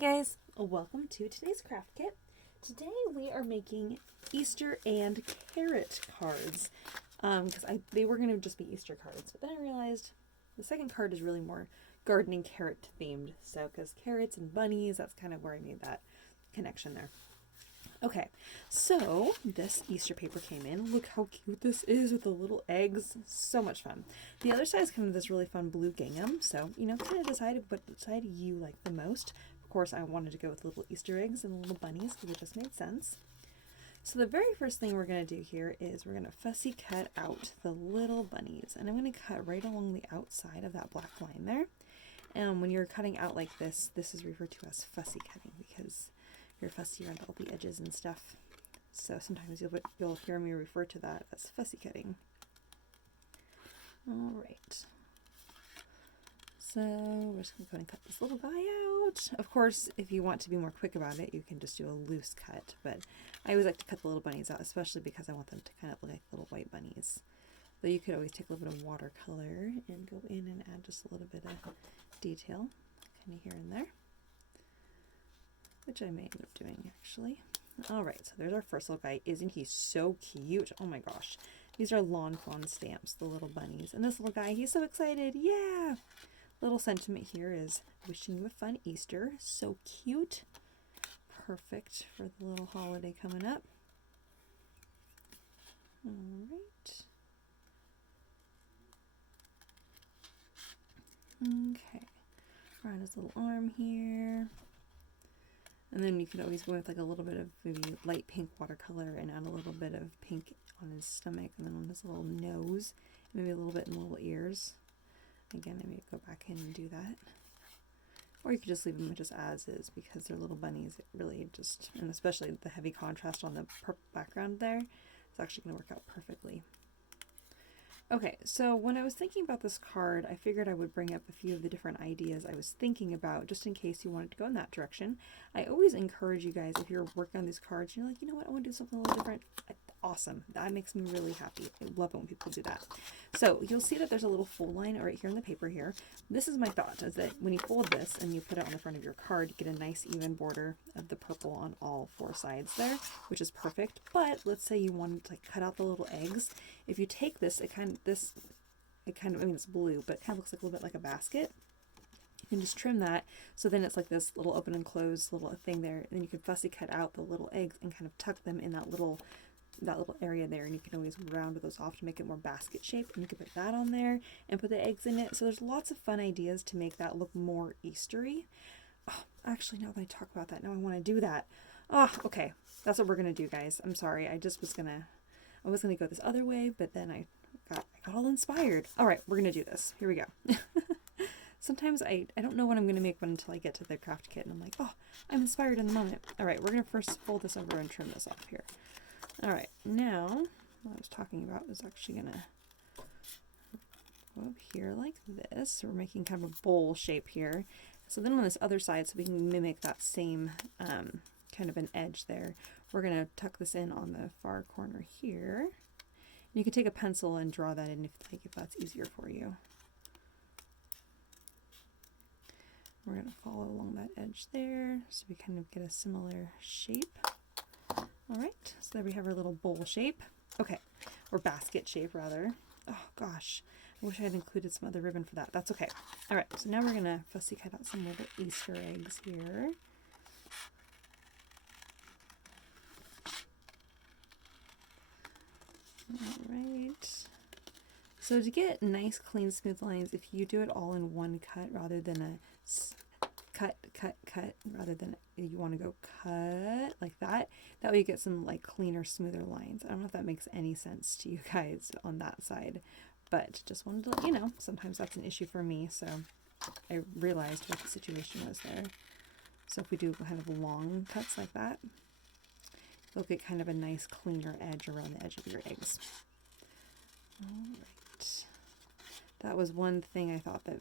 Hi guys, welcome to today's craft kit. Today we are making Easter and carrot cards because they were going to just be Easter cards, but then I realized the second card is really more gardening carrot themed, so because carrots and bunnies, that's kind of where I made that connection there. Okay, so this Easter paper came in. Look how cute this is with the little eggs. So much fun. The other side is kind of this really fun blue gingham, so kind of decided what side you like the most. Of course, I wanted to go with little Easter eggs and little bunnies because it just made sense. So the very first thing we're going to do here is we're going to fussy cut out the little bunnies. And I'm going to cut right along the outside of that black line there. And when you're cutting out like this, this is referred to as fussy cutting because you're fussy around all the edges and stuff. So sometimes you'll hear me refer to that as fussy cutting. All right. So we're just going to go and cut this little guy out. Of course, if you want to be more quick about it, you can just do a loose cut. But I always like to cut the little bunnies out, especially because I want them to kind of look like little white bunnies. Though you could always take a little bit of watercolor and go in and add just a little bit of detail, kind of here and there. Which I may end up doing actually. All right, so there's our first little guy. Isn't he so cute? Oh my gosh. These are Lawn Fawn stamps, the little bunnies. And this little guy, he's so excited. Yeah! Little sentiment here is wishing you a fun Easter. So cute. Perfect for the little holiday coming up. All right. Okay. Around his little arm here. And then you can always go with like a little bit of maybe light pink watercolor and add a little bit of pink on his stomach and then on his little nose, maybe a little bit in the little ears. Again, I may go back in and do that. Or you could just leave them just as is because they're little bunnies. It really just, and especially the heavy contrast on the purple background there, it's actually going to work out perfectly. Okay, so when I was thinking about this card, I figured I would bring up a few of the different ideas I was thinking about just in case you wanted to go in that direction. I always encourage you guys, if you're working on these cards, you're like, you know what, I want to do something a little different. Awesome. That makes me really happy. I love it when people do that. So you'll see that there's a little fold line right here in the paper here. This is my thought, is that when you fold this and you put it on the front of your card, you get a nice even border of the purple on all four sides there, which is perfect. But let's say you wanted to cut out the little eggs. If you take this, I mean, it's blue, but it kind of looks like a little bit like a basket. You can just trim that, so then it's like this little open and close little thing there. And then you can fussy cut out the little eggs and kind of tuck them in that little area there, and you can always round those off to make it more basket shaped, and you can put that on there and put the eggs in it. So there's lots of fun ideas to make that look more Eastery. Oh, actually, now that I talk about that, now I want to do that. Oh, okay, that's what we're gonna do, guys. I'm sorry, I was gonna go this other way, but then I got all inspired. All right, we're gonna do this. Here we go. Sometimes I don't know what I'm gonna make one until I get to the craft kit, and I'm like, oh, I'm inspired in the moment. All right, we're gonna first fold this over and trim this off here. All right, now what I was talking about is actually gonna go up here like this. So we're making kind of a bowl shape here. So then on this other side, so we can mimic that same kind of an edge there, we're gonna tuck this in on the far corner here. And you can take a pencil and draw that in if that's easier for you. We're gonna follow along that edge there, so we kind of get a similar shape. All right, so there we have our little bowl shape. Okay, or basket shape rather. Oh gosh, I wish I had included some other ribbon for that. That's okay. All right, so now we're gonna fussy cut out some little Easter eggs here. All right. So to get nice, clean, smooth lines, if you do it all in one cut rather than a cut, rather than you want to go cut like that, that way you get some like cleaner, smoother lines. I don't know if that makes any sense to you guys on that side, but just wanted to let you know, sometimes that's an issue for me, so I realized what the situation was there. So if we do kind of long cuts like that, you'll get kind of a nice cleaner edge around the edge of your eggs. All right. That was one thing I thought that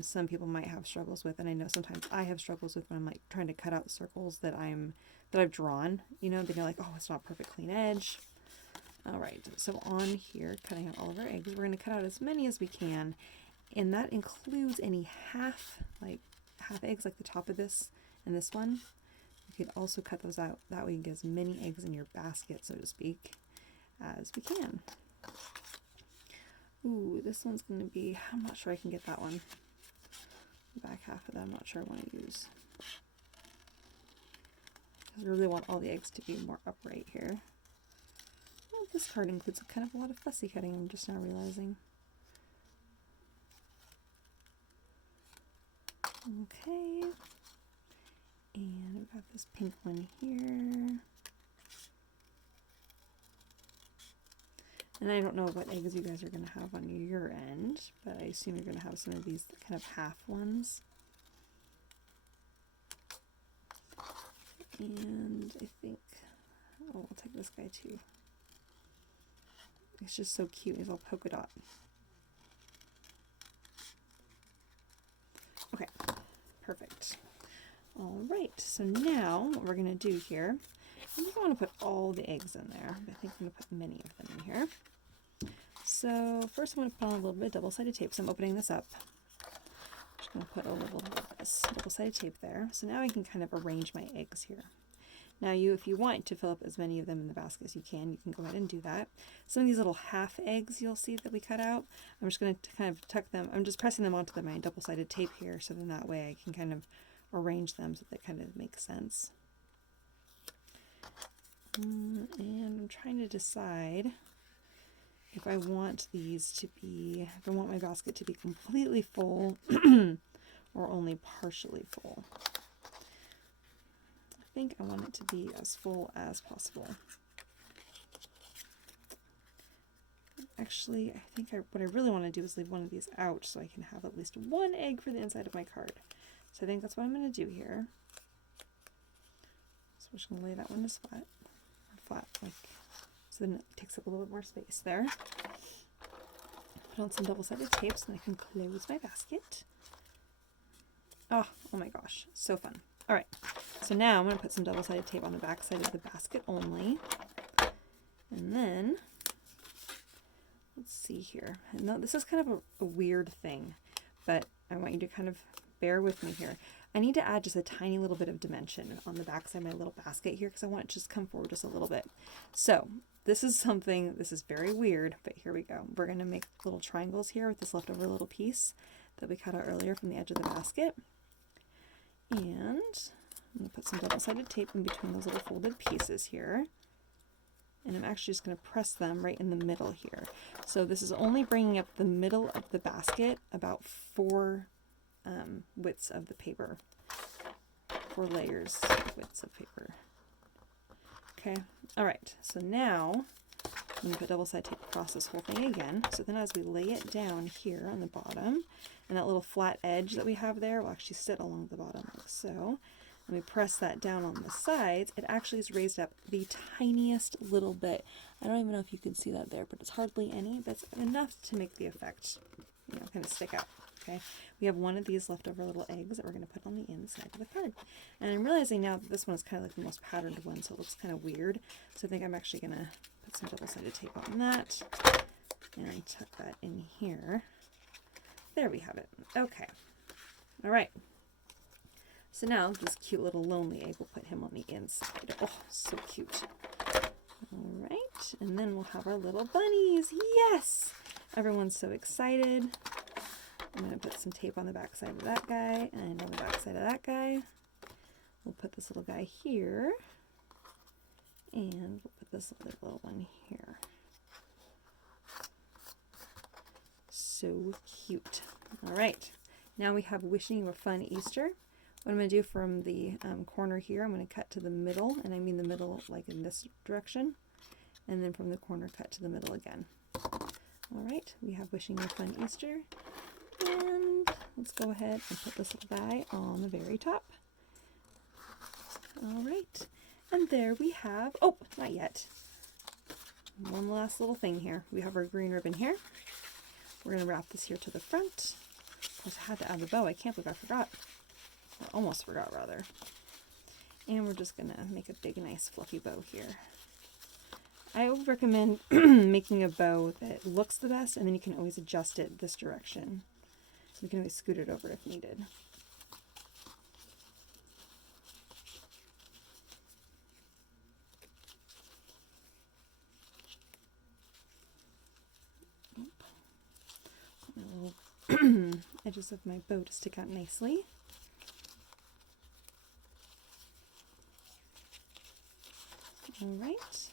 some people might have struggles with, and I know sometimes I have struggles with when I'm like trying to cut out circles that I've drawn, then you're like, oh, it's not perfect clean edge. All right, so on here, cutting out all of our eggs, we're going to cut out as many as we can, and that includes any half eggs, like the top of this and this one, you could also cut those out. That way you get as many eggs in your basket, so to speak, as we can. Ooh, this one's going to be, I'm not sure I can get that one. The back half of that I'm not sure I want to use. I really want all the eggs to be more upright here. Well, this card includes kind of a lot of fussy cutting, I'm just now realizing. Okay. And I've got this pink one here. And I don't know what eggs you guys are going to have on your end, but I assume you're going to have some of these kind of half ones. And I think, oh, I'll take this guy too. It's just so cute. He's all polka dot. Okay, perfect. All right, so now what we're going to do here, I think I want to put all the eggs in there. I think I'm going to put many of them in here. So first I'm going to put on a little bit of double-sided tape. So I'm opening this up. I'm just going to put a little bit of this double-sided tape there. So now I can kind of arrange my eggs here. Now if you want to fill up as many of them in the basket as you can go ahead and do that. Some of these little half eggs you'll see that we cut out, I'm just going to kind of tuck them, I'm just pressing them onto my double-sided tape here, so then that way I can kind of arrange them so that kind of makes sense. And I'm trying to decide if I want these to be, if I want my basket to be completely full or only partially full. I think I want it to be as full as possible. Actually, I think what I really want to do is leave one of these out so I can have at least one egg for the inside of my card. So I think that's what I'm going to do here. So I'm just going to lay that one as flat, like, so then it takes up a little bit more space there. Put on some double-sided tape so I can close my basket. Oh my gosh, so fun. All right, so now I'm going to put some double-sided tape on the back side of the basket only. And then, let's see here. And this is kind of a weird thing, but I want you to kind of bear with me here. I need to add just a tiny little bit of dimension on the back side of my little basket here because I want it to just come forward just a little bit. So this is very weird, but here we go. We're going to make little triangles here with this leftover little piece that we cut out earlier from the edge of the basket. And I'm going to put some double-sided tape in between those little folded pieces here. And I'm actually just going to press them right in the middle here. So this is only bringing up the middle of the basket about 4 widths of the paper, 4 layers widths of paper. Okay, all right, so now I'm going to put double-sided tape across this whole thing again. So then as we lay it down here on the bottom, and that little flat edge that we have there will actually sit along the bottom like so. And we press that down on the sides, it actually is raised up the tiniest little bit. I don't even know if you can see that there, but it's hardly any, but it's enough to make the effect, kind of stick out. Okay, we have one of these leftover little eggs that we're going to put on the inside of the card. And I'm realizing now that this one is kind of like the most patterned one, so it looks kind of weird. So I think I'm actually going to put some double-sided tape on that and tuck that in here. There we have it. Okay. All right. So now this cute little lonely egg, we'll put him on the inside. Oh, so cute. All right. And then we'll have our little bunnies. Yes! Everyone's so excited. I'm going to put some tape on the back side of that guy and on the back side of that guy. We'll put this little guy here. And we'll put this little one here. So cute. All right. Now we have wishing you a fun Easter. What I'm going to do from the corner here, I'm going to cut to the middle, and I mean the middle like in this direction. And then from the corner, cut to the middle again. All right. We have wishing you a fun Easter. And let's go ahead and put this little guy on the very top. All right, and there we have, oh, not yet. One last little thing here. We have our green ribbon here. We're going to wrap this here to the front. Of course, I had to add the bow. I can't believe I forgot. Or almost forgot, rather. And we're just going to make a big, nice, fluffy bow here. I would recommend making a bow that looks the best, and then you can always adjust it this direction. So you can always scoot it over if needed. edges of my bow to stick out nicely. All right.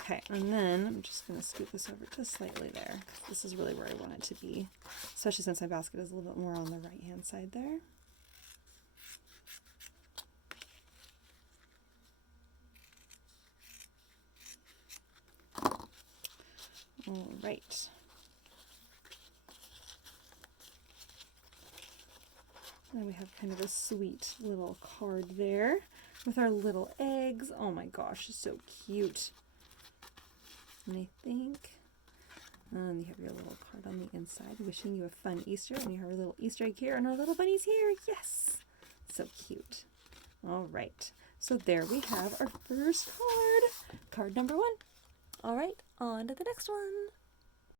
Okay, and then I'm just going to scoot this over just slightly there. This is really where I want it to be, especially since my basket is a little bit more on the right-hand side there. All right. And we have kind of a sweet little card there with our little eggs. Oh my gosh, it's so cute. And I think you have your little card on the inside wishing you a fun Easter, and you have a little Easter egg here and our little bunnies here. Yes, so cute. All right, so there we have our first card, card number 1. All right, on to the next one.